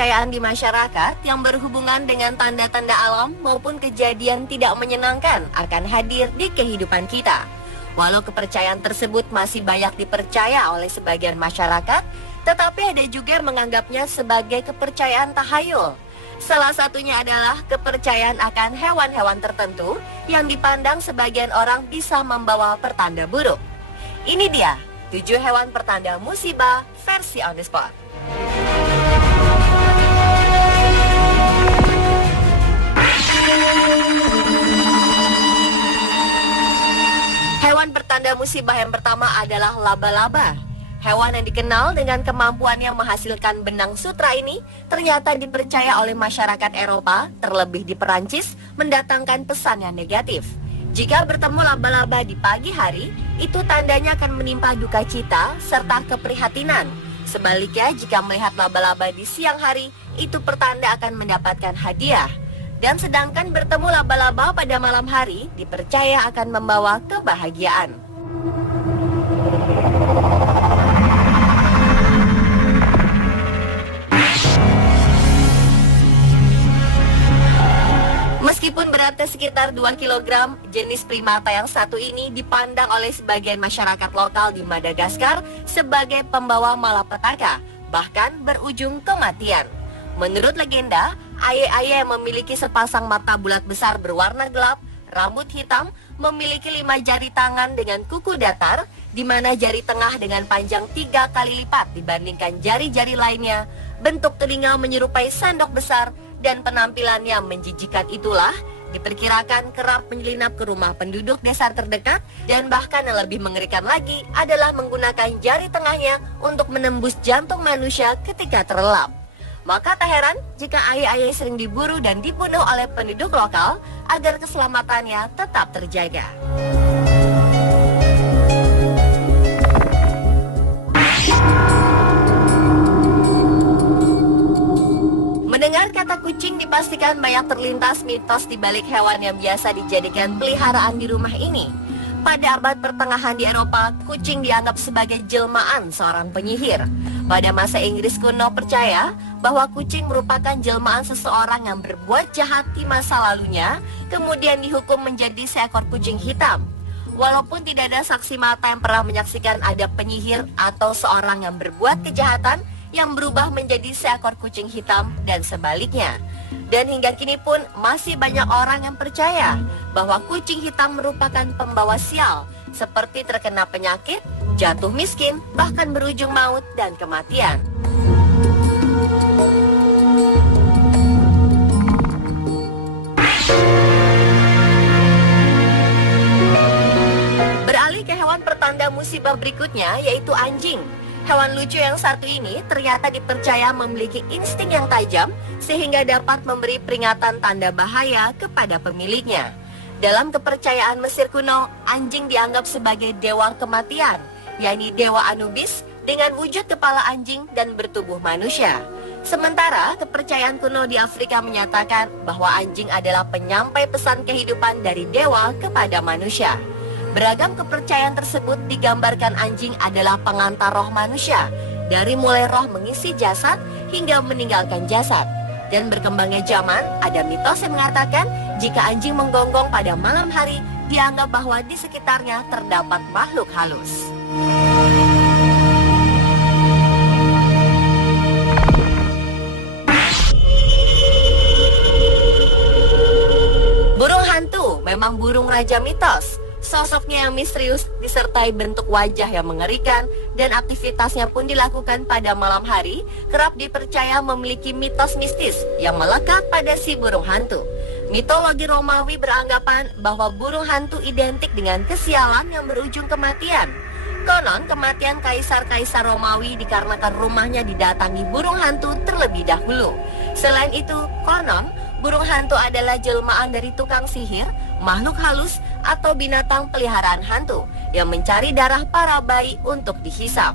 kepercayaan di masyarakat yang berhubungan dengan tanda-tanda alam maupun kejadian tidak menyenangkan akan hadir di kehidupan kita. Walau kepercayaan tersebut masih banyak dipercaya oleh sebagian masyarakat, tetapi ada juga yang menganggapnya sebagai kepercayaan tahayul. Salah satunya adalah kepercayaan akan hewan-hewan tertentu yang dipandang sebagian orang bisa membawa pertanda buruk. Ini dia 7 hewan pertanda musibah versi on the spot. Hewan pertanda musibah yang pertama adalah laba-laba. Hewan yang dikenal dengan kemampuannya menghasilkan benang sutra ini ternyata dipercaya oleh masyarakat Eropa, terlebih di Perancis, mendatangkan pesan yang negatif. Jika bertemu laba-laba di pagi hari, itu tandanya akan menimpa duka cita serta keprihatinan. Sebaliknya, jika melihat laba-laba di siang hari, itu pertanda akan mendapatkan hadiah. Dan sedangkan bertemu laba-laba pada malam hari, dipercaya akan membawa kebahagiaan. Meskipun beratnya sekitar 2 kg, jenis primata yang satu ini dipandang oleh sebagian masyarakat lokal di Madagaskar sebagai pembawa malapetaka, bahkan berujung kematian. Menurut legenda, aye-aye yang memiliki sepasang mata bulat besar berwarna gelap, rambut hitam, memiliki 5 jari tangan dengan kuku datar, di mana jari tengah dengan panjang 3 kali lipat dibandingkan jari-jari lainnya, bentuk telinga menyerupai sendok besar, dan penampilannya menjijikan itulah diperkirakan kerap menyelinap ke rumah penduduk desa terdekat, dan bahkan yang lebih mengerikan lagi adalah menggunakan jari tengahnya untuk menembus jantung manusia ketika terlelap. Maka tak heran jika aye-aye sering diburu dan dibunuh oleh penduduk lokal agar keselamatannya tetap terjaga. Mendengar kata kucing dipastikan banyak terlintas mitos di balik hewan yang biasa dijadikan peliharaan di rumah ini. Pada abad pertengahan di Eropa, kucing dianggap sebagai jelmaan seorang penyihir. Pada masa Inggris kuno percaya bahwa kucing merupakan jelmaan seseorang yang berbuat jahat di masa lalunya, kemudian dihukum menjadi seekor kucing hitam. Walaupun tidak ada saksi mata yang pernah menyaksikan ada penyihir atau seorang yang berbuat kejahatan yang berubah menjadi seekor kucing hitam dan sebaliknya. Dan hingga kini pun masih banyak orang yang percaya bahwa kucing hitam merupakan pembawa sial, seperti terkena penyakit, jatuh miskin, bahkan berujung maut dan kematian. Beralih ke hewan pertanda musibah berikutnya, yaitu anjing. Hewan lucu yang satu ini ternyata dipercaya memiliki insting yang tajam sehingga dapat memberi peringatan tanda bahaya kepada pemiliknya. Dalam kepercayaan Mesir kuno, anjing dianggap sebagai dewa kematian, yakni dewa Anubis dengan wujud kepala anjing dan bertubuh manusia. Sementara kepercayaan kuno di Afrika menyatakan bahwa anjing adalah penyampai pesan kehidupan dari dewa kepada manusia. Beragam kepercayaan tersebut digambarkan anjing adalah pengantar roh manusia, dari mulai roh mengisi jasad hingga meninggalkan jasad. Dan berkembangnya zaman, ada mitos yang mengatakan jika anjing menggonggong pada malam hari, dianggap bahwa di sekitarnya terdapat makhluk halus. Burung hantu memang burung raja mitos. Sosoknya yang misterius disertai bentuk wajah yang mengerikan dan aktivitasnya pun dilakukan pada malam hari kerap dipercaya memiliki mitos mistis yang melekat pada si burung hantu. Mitologi Romawi beranggapan bahwa burung hantu identik dengan kesialan yang berujung kematian. Konon kematian kaisar-kaisar Romawi dikarenakan rumahnya didatangi burung hantu terlebih dahulu. Selain itu, konon burung hantu adalah jelmaan dari tukang sihir, makhluk halus, atau binatang peliharaan hantu yang mencari darah para bayi untuk dihisap.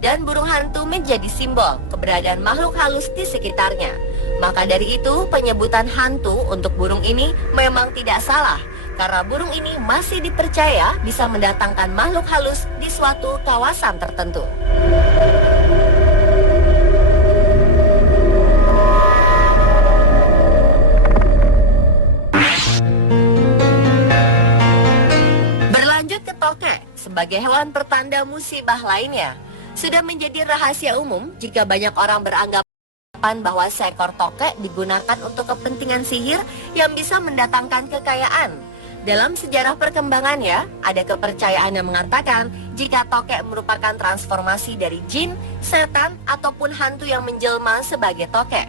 Dan burung hantu menjadi simbol keberadaan makhluk halus di sekitarnya. Maka dari itu, penyebutan hantu untuk burung ini memang tidak salah, karena burung ini masih dipercaya bisa mendatangkan makhluk halus di suatu kawasan tertentu. sebagai hewan pertanda musibah lainnya. Sudah menjadi rahasia umum jika banyak orang beranggapan bahwa seekor tokek digunakan untuk kepentingan sihir yang bisa mendatangkan kekayaan. Dalam sejarah perkembangannya, ada kepercayaan yang mengatakan jika tokek merupakan transformasi dari jin, setan, ataupun hantu yang menjelma sebagai tokek.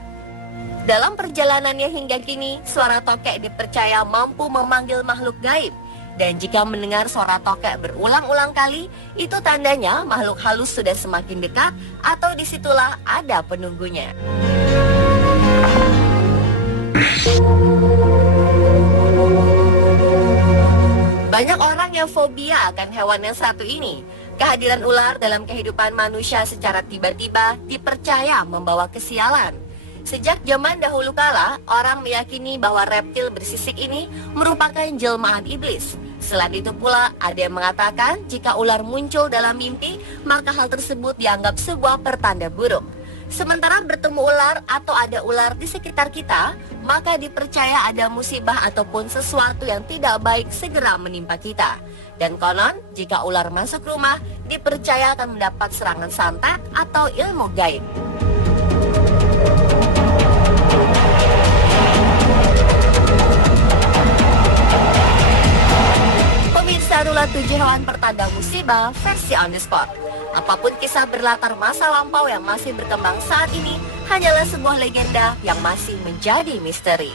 Dalam perjalanannya hingga kini, suara tokek dipercaya mampu memanggil makhluk gaib. Dan jika mendengar suara tokek berulang-ulang kali, itu tandanya makhluk halus sudah semakin dekat atau disitulah ada penunggunya. Banyak orang yang fobia akan hewan yang satu ini. Kehadiran ular dalam kehidupan manusia secara tiba-tiba dipercaya membawa kesialan. Sejak zaman dahulu kala, orang meyakini bahwa reptil bersisik ini merupakan jelmaan iblis. Selain itu pula, ada yang mengatakan jika ular muncul dalam mimpi, maka hal tersebut dianggap sebuah pertanda buruk. Sementara bertemu ular atau ada ular di sekitar kita, maka dipercaya ada musibah ataupun sesuatu yang tidak baik segera menimpa kita. Dan konon, jika ular masuk rumah, dipercaya akan mendapat serangan santet atau ilmu gaib. Pemirsa, itulah 7 hewan pertanda musibah versi on the spot. Apapun kisah berlatar masa lampau yang masih berkembang saat ini, hanyalah sebuah legenda yang masih menjadi misteri.